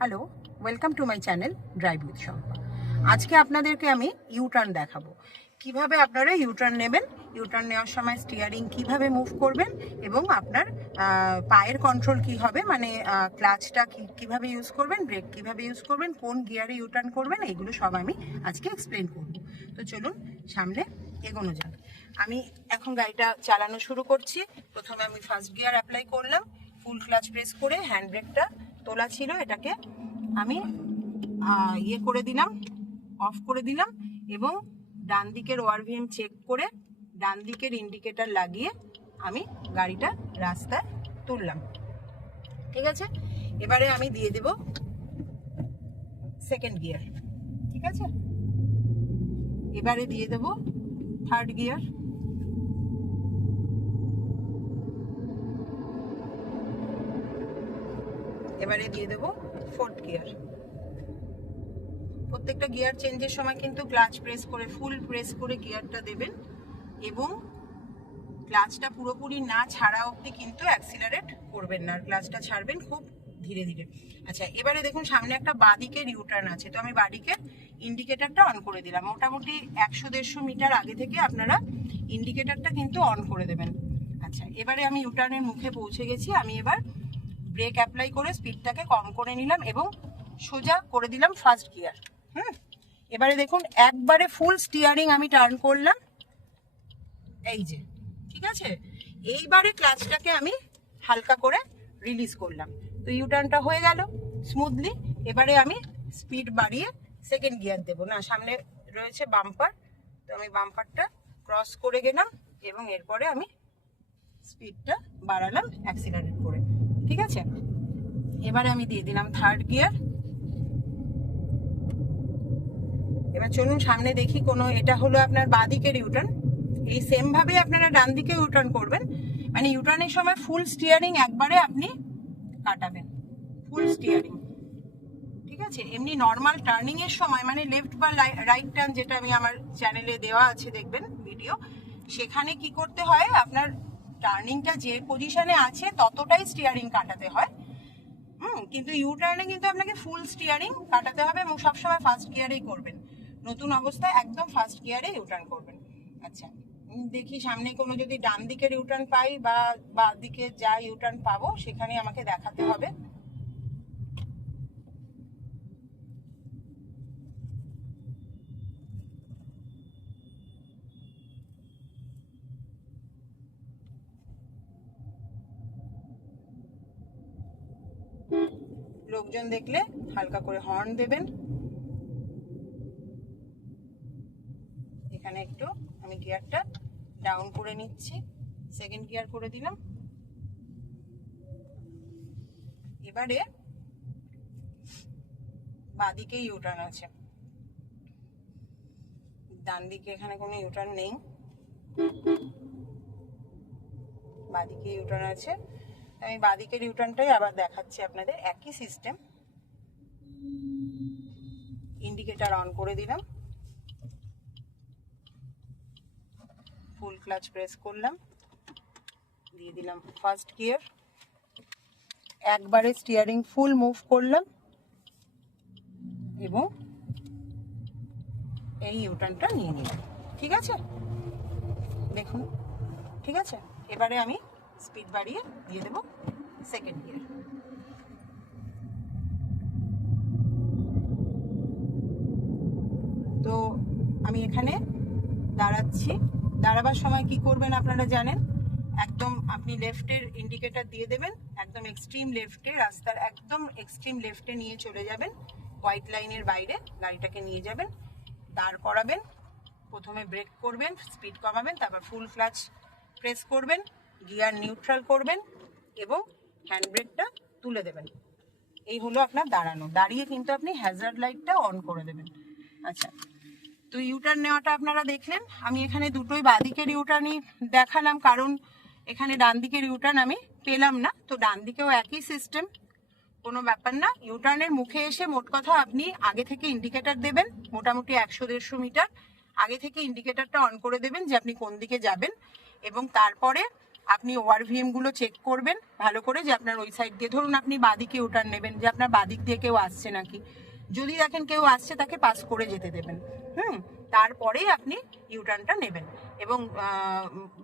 Hello welcome to my channel drive with Shampa আজকে আপনাদেরকে আমি ইউটার্ন দেখাবো। কীভাবে আপনারা ইউটার্ন নেবেন? ইউটার্ন নেওয়ার সময় স্টিয়ারিং কীভাবে মুভ করবেন? এবং আপনার পায়ের কন্ট্রোল কি হবে? মানে ক্লাচটা কীভাবে ইউজ করবেন? ব্রেক কীভাবে ইউজ করবেন? কোন গিয়ারে ইউটার্ন করবেন? এগুলো সব আমি আজকে এক্সপ্লেন করব। তো চলুন, সামনে এগোনো যাক। আমি এখন গাড়িটা চালানো শুরু করছি। প্রথমে আমি ফার্স্ট গিয়ার অ্যাপ্লাই করলাম। ফুল ক্লাচ প্রেস করে হ্যান্ড ব্রেকটা তোলা ছিল, এটাকে আমি ইয়ে করে দিলাম, অফ করে দিলাম এবং ডান দিকের ওয়ারভিএম চেক করে ডান দিকের ইন্ডিকেটর লাগিয়ে আমি গাড়িটা রাস্তায় তুললাম। ঠিক আছে? এবারে আমি দিয়ে দেব সেকেন্ড গিয়ার ঠিক আছে? এবারে দিয়ে দেব থার্ড গিয়ার এবারে দিয়ে দেব ফোর্থ গিয়ার প্রত্যেকটা গিয়ার চেঞ্জের সময় কিন্তু ক্লাচ প্রেস করে ফুল প্রেস করে গিয়ারটা দেবেন এবং ক্লাচটা পুরোপুরি না ছাড়া অবধি কিন্তু অ্যাক্সিলারেট করবেন না। আর ক্লাচটা ছাড়বেন খুব ধীরে ধীরে। আচ্ছা এবারে দেখুন সামনে একটা বাদিকের ইউটার্ন আছে। তো আমি বাদিকের ইন্ডিকেটারটা অন করে দিলাম। মোটামুটি একশো দেড়শো মিটার আগে থেকে আপনারা ইন্ডিকেটারটা কিন্তু অন করে দেবেন। আচ্ছা এবারে আমি ইউটার্নের মুখে পৌঁছে গেছি। আমি এবার ব্রেক অ্যাপ্লাই করে স্পিডটাকে কম করে নিলাম এবং সোজা করে দিলাম ফার্স্ট গিয়ার হুম? এবারে দেখুন, একবারে ফুল স্টিয়ারিং আমি টার্ন করলাম। এই যে, ঠিক আছে? এইবারে ক্লাচটাকে আমি হালকা করে রিলিজ করলাম। তো ইউটার্নটা হয়ে গেল স্মুথলি এবারে আমি স্পিড বাড়িয়ে সেকেন্ড গিয়ার দেবো। না, সামনে রয়েছে বাম্পার তো আমি বাম্পারটা ক্রস করে গেলাম এবং এরপরে আমি স্পিডটা বাড়ালাম অ্যাক্সিলারেট করে ঠিক আছে? এবারে আমি দিয়ে দিলাম থার্ড গিয়ার এবার চলুন সামনে দেখি কোনো, এটা হলো আপনার বাদিকের ইউটার্ন এই সেম ভাবে আপনারা ডান দিকে ইউটার্ন করবেন। মানে ইউটার্নের সময় ফুল স্টিয়ারিং একবারে আপনি কাটাবেন। ফুল স্টিয়ারিং ঠিক আছে? এমনি নর্মাল টার্নিং এর সময় মানে লেফট বা রাইট টার্ন যেটা আমি আমার চ্যানেলে দেওয়া আছে, দেখবেন ভিডিও সেখানে কি করতে হয়? আপনার টার্নিংটা যে পজিশনে আছে, ততটাই স্টিয়ারিং কাটাতে হয়। হুম, কিন্তু ইউ টার্নে কিন্তু আপনাকে ফুল স্টিয়ারিং কাটাতে হবে এবং সবসময় ফার্স্ট গিয়ারেই করবেন। নতুন অবস্থায় একদম ফার্স্ট গিয়ারে ইউটার্ন করবেন। আচ্ছা দেখি সামনে কোনো যদি ডান দিকের ইউটার্ন পাই বা বা দিকে যা ইউটার্ন পাবো, সেখানে আমাকে দেখাতে হবে। লোকজন দেখলে হালকা করে হর্ন দেবেন। এখানে একটু আমি গিয়ারটা ডাউন করে নিচ্ছি। সেকেন্ড গিয়ার করে দিলাম। এবারে বাদিকে ইউটার্ন আছে। ডান দিকে এখানে কোনো ইউটার্ন নেই। বাদিকে ইউটার্ন আছে। আমি বাদিকের ইউটার্নটাই আবার দেখাচ্ছি আপনাদের, একই সিস্টেম ইন্ডিকেটার অন করে দিলাম। ফুল ক্লাচ প্রেস করলাম। দিয়ে দিলাম ফার্স্ট গিয়ার একবারে স্টিয়ারিং ফুল মুভ করলাম। এবং এই ইউটার্নটা নিয়ে নিলাম। ঠিক আছে? দেখুন। ঠিক আছে? এবারে আমি স্পিড বাড়িয়ে দিয়ে দেবো সেকেন্ড গিয়ার তো আমি এখানে দাঁড়াচ্ছি। দাঁড়াবার সময় কি করবেন আপনারা জানেন? একদম আপনি লেফটের ইন্ডিকেটার দিয়ে দেবেন, একদম এক্সট্রিম লেফটে রাস্তার একদম এক্সট্রিম লেফটে নিয়ে চলে যাবেন। হোয়াইট লাইনের বাইরে গাড়িটাকে নিয়ে যাবেন, দাঁড় করাবেন, প্রথমে ব্রেক করবেন স্পিড কমাবেন, তারপর ফুল ক্লাচ প্রেস করবেন। গিয়ার নিউট্রাল করবেন এবং হ্যান্ড ব্রেকটা তুলে দেবেন। এই হলো আপনার দাঁড়ানো। দাঁড়িয়ে কিন্তু আপনি হ্যাজার্ড লাইটটা অন করে দেবেন। আচ্ছা তো ইউটার্ন নেওয়াটা আপনারা দেখলেন। আমি এখানে দুটোই বাদিকের ইউটার্নই দেখালাম, কারণ এখানে ডান দিকের ইউটার্ন আমি পেলাম না। তো ডান দিকেও একই সিস্টেম কোনো ব্যাপার না। ইউটার্নের মুখে এসে মোট কথা আপনি আগে থেকে ইন্ডিকেটার দেবেন, মোটামুটি একশো দেড়শো মিটার। আগে থেকে ইন্ডিকেটারটা অন করে দেবেন যে আপনি কোন দিকে যাবেন এবং তারপরে আপনি ওআরভিএমগুলো চেক করবেন, ভালো করে যে আপনার ওই সাইড দিয়ে। ধরুন আপনি বাদিকে ইউটার্ন নেবেন, যে আপনার বাদিক দিয়ে কেউ আসছে নাকি। যদি দেখেন কেউ আসছে, তাকে পাস করে যেতে দেবেন। হুম? তারপরেই আপনি ইউটার্নটা নেবেন। এবং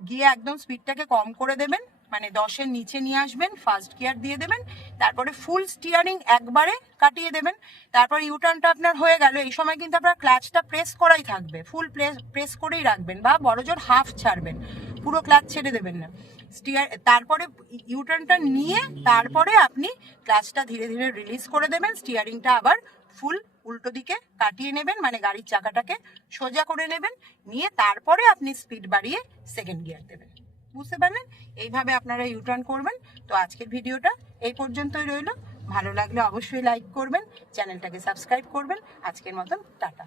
গিয়ে একদম স্পিডটাকে কম করে দেবেন মানে দশের নিচে নিয়ে আসবেন ফার্স্ট গিয়ার দিয়ে দেবেন, তারপরে ফুল স্টিয়ারিং একবারে কাটিয়ে দেবেন। তারপর ইউটার্নটা আপনার হয়ে গেল। এই সময় কিন্তু আপনার ক্লাচটা প্রেস করাই থাকবে। ফুল প্রেস করেই রাখবেন বা বড়জোর হাফ ছাড়বেন। পুরো ক্লাচ ছেড়ে দেবেন না। স্টিয়ার তারপরে ইউটার্নটা নিয়ে তারপরে আপনি ক্লাচটা ধীরে ধীরে রিলিজ করে দেবেন। স্টিয়ারিংটা আবার ফুল উল্টো দিকে কাটিয়ে নেবেন মানে গাড়ির চাকাটাকে সোজা করে নেবেন। নিয়ে তারপরে আপনি স্পিড বাড়িয়ে সেকেন্ড গিয়ার দেবেন। বুঝতে পারলেন? এইভাবে আপনারা ইউটার্ন করবেন। তো আজকের ভিডিওটা এই পর্যন্তই রইল। ভালো লাগলে অবশ্যই লাইক করবেন, চ্যানেলটাকে সাবস্ক্রাইব করবেন। আজকের মতন টাটা।